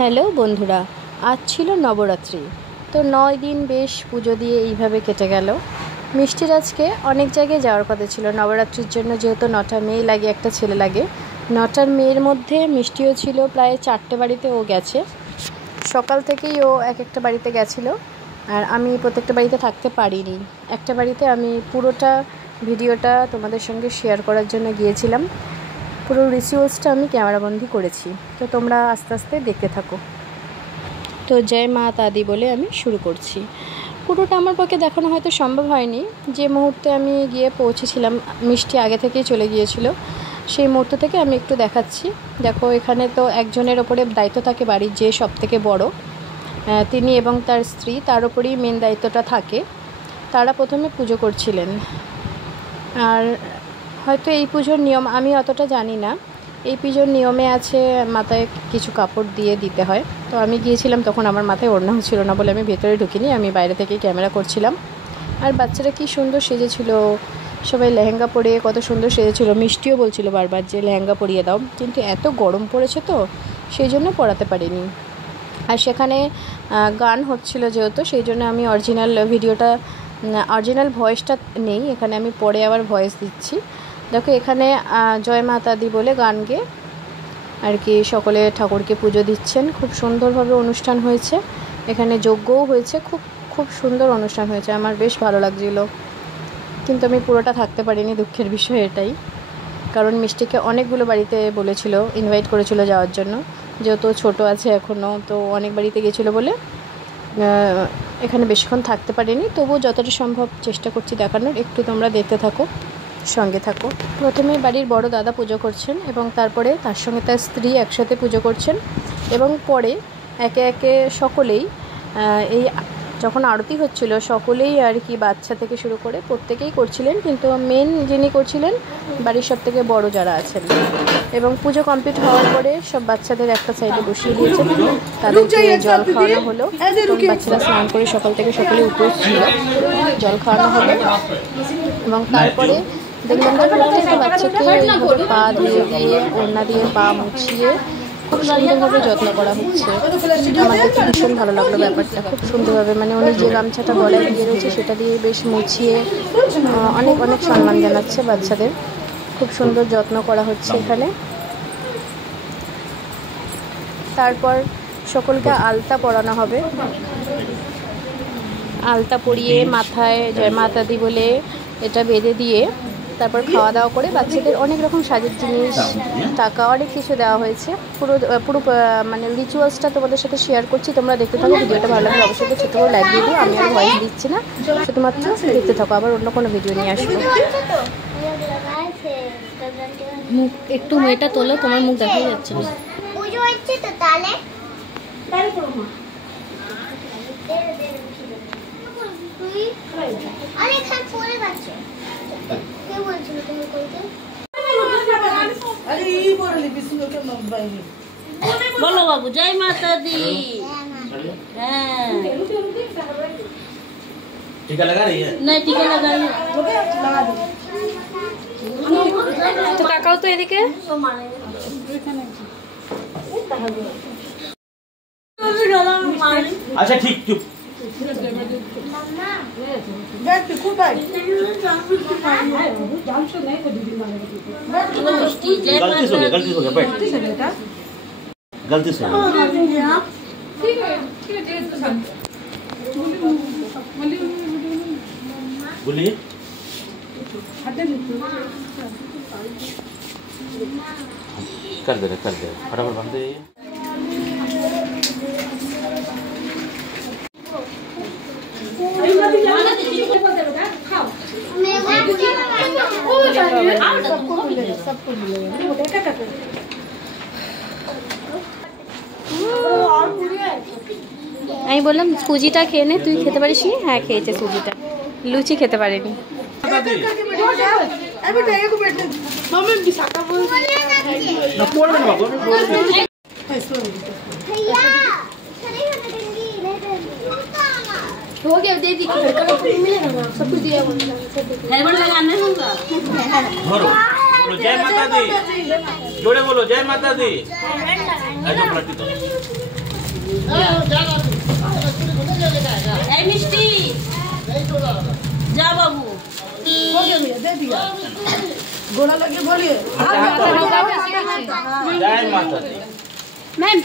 Hello বন্ধুরা, আজ ছিল নবরাত্রি। তো 9 দিন বেশ পুজো দিয়ে এইভাবে কেটে গেল। মিষ্টির আজকে অনেক জায়গায় যাওয়ার কথা ছিল নবরাত্রির জন্য, যেহেতু 9টা মেয়ে লাগে, একটা ছেলে লাগে। 9টার মেয়ের মধ্যে মিষ্টিও ছিল, প্রায় 4টে বাড়িতে ও গেছে। সকাল থেকেই ও এক একটা বাড়িতে গেছিলো, আর আমি প্রত্যেকটা বাড়িতে থাকতে পারিনি। একটা বাড়িতে আমি পুরোটা ভিডিওটা তোমাদের সঙ্গে শেয়ার করার জন্য গিয়েছিলাম। পুরো রিচুয়ালসটা আমি ক্যামেরাবন্দি করেছি, তো তোমরা আস্তে আস্তে দেখতে থাকো। তো জয় মা দাদি বলে আমি শুরু করছি। পুরোটা আমার পক্ষে দেখানো হয়তো সম্ভব হয়নি। যে মুহূর্তে আমি গিয়ে পৌঁছেছিলাম, মিষ্টি আগে থেকেই চলে গিয়েছিল, সেই মুহূর্ত থেকে আমি একটু দেখাচ্ছি। দেখো, এখানে তো একজনের ওপরে দায়িত্ব থাকে, বাড়ির যে সব থেকে বড় তিনি এবং তার স্ত্রী, তার ওপরেই মেন দায়িত্বটা থাকে। তারা প্রথমে পুজো করছিলেন। আর হয়তো এই পুজোর নিয়ম আমি অতটা জানি না। এই পুজোর নিয়মে আছে মাথায় কিছু কাপড় দিয়ে দিতে হয়। তো আমি গিয়েছিলাম, তখন আমার মাথায় ওড়নাও ছিল না বলে আমি ভেতরে ঢুকিনি, আমি বাইরে থেকে ক্যামেরা করছিলাম। আর বাচ্চারা কি সুন্দর সেজেছিল, সবাই লেহেঙ্গা পরে কত সুন্দর সেজেছিল। মিষ্টিও বলছিল বারবার যে লেহেঙ্গা পরিয়ে দাও, কিন্তু এত গরম পড়েছে তো সেই জন্য পরাতে পারিনি। আর সেখানে গান হচ্ছিল যেহেতু, সেই জন্য আমি অরিজিনাল ভয়েসটা নেই এখানে, আমি পরে আবার ভয়েস দিচ্ছি। দেখো, এখানে জয় মাতা দি বলে গান গেয়ে আর কি সকলে ঠাকুরকে পুজো দিচ্ছেন। খুব সুন্দরভাবে অনুষ্ঠান হয়েছে, এখানে যজ্ঞও হয়েছে। খুব সুন্দর অনুষ্ঠান হয়েছে, আমার বেশ ভালো লাগছিল। কিন্তু আমি পুরোটা থাকতে পারিনি, দুঃখের বিষয় এটাই। কারণ মিষ্টিকে অনেকগুলো বাড়িতে বলেছিল, ইনভাইট করেছিল যাওয়ার জন্য, যেহেতু ছোট আছে এখনও, তো অনেক বাড়িতে গেছিলো বলে এখানে বেশিক্ষণ থাকতে পারিনি। তবুও যতটা সম্ভব চেষ্টা করছি দেখানোর, একটু তোমরা দেখতে থাকো, সঙ্গে থাকো। প্রথমে বাড়ির বড় দাদা পুজো করছেন, এবং তারপরে তার সঙ্গে তার স্ত্রী একসাথে পুজো করছেন, এবং পরে একে একে সকলেই এই যখন আরতি হচ্ছিল সকলেই আর কি, বাচ্চা থেকে শুরু করে প্রত্যেকেই করছিলেন, কিন্তু মেন যিনি করছিলেন বাড়ির সব থেকে বড়ো যারা আছেন। এবং পুজো কমপ্লিট হওয়ার পরে সব বাচ্চাদের একটা সাইডে বসিয়ে দিয়েছেন, তাদেরকে জল খাওয়ানো হলো। বাচ্চারা স্নান করে সকাল থেকে সকলে উপোস ছিল, জল খাওয়ানো হলো। এবং তারপরে দেখলাম যে প্রত্যেকটা বাচ্চাকে এইভাবে পা ধুয়ে দিয়ে, ওড়না দিয়ে পা মুছিয়ে খুব সুন্দরভাবে যত্ন করা হচ্ছে। আমার দেখতে ভীষণ ভালো লাগলো ব্যাপারটা, খুব সুন্দরভাবে, মানে উনি যে গামছাটা গলায় দিয়ে রয়েছে সেটা দিয়ে বেশ মুছিয়ে অনেক অনেক সম্মান জানাচ্ছে বাচ্চাদের। খুব সুন্দর যত্ন করা হচ্ছে এখানে। তারপর সকলকে আলতা পরানো হবে। আলতা পরিয়ে মাথায় জয় মাতা দি বলে এটা বেঁধে দিয়ে তারপর খাওয়া দাওয়া করে বাচ্চাদের অনেক রকম সাজের জিনিস, টাকা, অনেক কিছু দেওয়া হয়েছে। পুরো মানে রিচুয়ালসটা তোমাদের সাথে শেয়ার করছি, তোমরা দেখতে থাকো। ভিডিওটা ভালো লাগলে অবশ্যই ছোটো করে লাইক দিয়ে দিও। আমি আর ভয়েস দিচ্ছি না, শুধুমাত্র দেখতে থাকো, আবার অন্য কোনো ভিডিও নিয়ে আসবো। মুখ একটু মেয়েটা তোলো, তোমার মুখ দেখা যাচ্ছে না। बोलो बाबू, जय माता दी। टीका लगा रही है? नहीं, टीका लगा रही है। তো তাকাও তো এদিকে। अच्छा ठीक, चुप। गलती से हो गया बैठ, गलती से बोलिए। कर दे फटाफट बंद दे। আমি বললাম সুজিটা খেয়ে নে, তুই খেতে পারিস নি? হ্যাঁ খেয়েছে সুজিটা, লুচি খেতে পারেনি। हो गया, दे दी। सब कुछ दिया, हेलमेट लगाने होगा। बोलो जय माता दी, जोड़े बोलो जय माता दी। मिष्टी जा बाबू हो गया भैया, दे दिया। गोला लगे बोलिए। जय माता दी। मैम